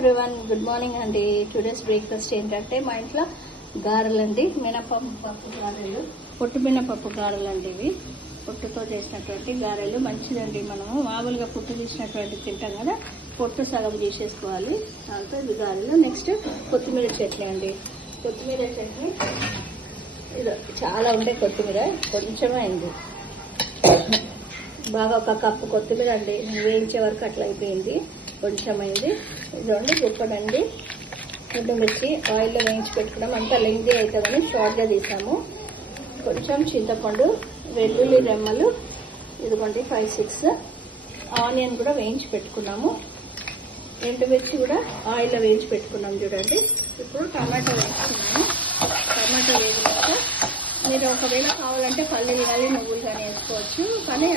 Everyone, good morning అండి. Today's breakfast ఏంటంటే మా ఇంట్లో గారెలండి, మినపప్పు గారెలు, పొట్టు మినపప్పు గారెలు అండి. ఇవి పొట్టుతో చేసినటువంటి గారెలు మంచిదండి. మనము మామూలుగా పొట్టు తీసినటువంటి తింటాం కదా, పొట్టు సగం తీసేసుకోవాలి. దాంతో ఇవి గారెలు. నెక్స్ట్ కొత్తిమీర చట్నీ అండి. కొత్తిమీర చట్నీ ఇది చాలా ఉండే కొత్తిమీర, కొంచెమే అయింది. బాగా ఒక కప్పు కొత్తిమీర అండి, వేయించే వరకు అట్లా అయిపోయింది, కొంచెం అయింది. ఇదండి గుప్పడండి ఎండుమిర్చి ఆయిల్లో వేయించి పెట్టుకున్నాం. అంతా లెంగ్తీ అవుతుందని షార్ట్గా తీసాము. కొంచెం చింతపండు, వెల్లుల్లి రెమ్మలు, ఇదిగోండి 5-6 ఆనియన్ కూడా వేయించి పెట్టుకున్నాము. ఎండుమిర్చి కూడా ఆయిల్లో వేయించి పెట్టుకున్నాం చూడండి. ఇప్పుడు టమాటో వేసుకున్నాము. టమాటో వేసినాక మీరు ఒకవేళ కావాలంటే పల్లీలు కానీ నువ్వులు కానీ వేసుకోవచ్చు, కానీ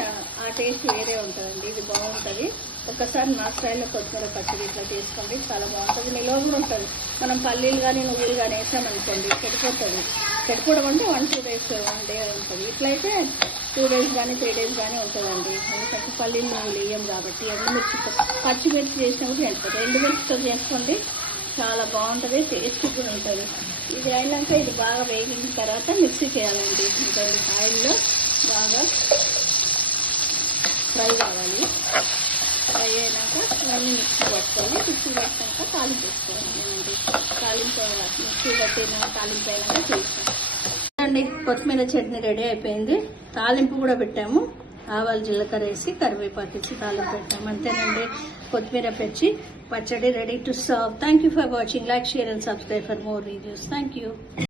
ఆ టేస్ట్ వేరే ఉంటుందండి. ఇది బాగుంటుంది. ఒకసారి నా స్టైల్లో కొత్తిమీర పచ్చడి ఇట్లా తీసుకోండి, చాలా బాగుంటుంది. నిల్వ కూడా ఉంటుంది. మనం పల్లీలు కానీ నువ్వులు కానీ వేసామనుకోండి చెడిపోతుంది. చెడిపోవడం అంటే 1-2 days 1 day ఉంటుంది. ఇట్లయితే 2 days కానీ 3 days కానీ ఉంటుందండి. ఎందుకంటే పల్లీలు నువ్వులు వేయం కాబట్టి. ఎండుమిర్చితో పచ్చిమిర్చి చేసినప్పుడు ఎండిపోతుంది. ఎండుమిర్చితో చేసుకోండి, చాలా బాగుంటుంది, టేస్ట్ కూడా ఉంటుంది. ఇది అయినాక ఇది బాగా వేగిన తర్వాత మిక్సీ చేయాలండి. ఇంకా ఆయిల్లో బాగా ఫ్రై కావాలి. ఫ్రై అయినాక ఇవన్నీ మిక్సీ పట్టుకోవాలి. మిక్సీ పట్టినాక తాలింపు వేసుకోవాలండి. తాలింపు మిక్సీ పట్టిన తాలింపు అయినాక చేస్తాం. కొత్తిమీర చట్నీ రెడీ అయిపోయింది. తాలింపు కూడా పెట్టాము. ఆవాలు జీలకర్ర వేసి కరివేపాకు వేసి తాలింపు పెట్టాము. అంతేనండి, కొత్తిమీర పెంచి పచ్చడి ready to serve. Thank you for watching. Like, share and subscribe for more videos. Thank you.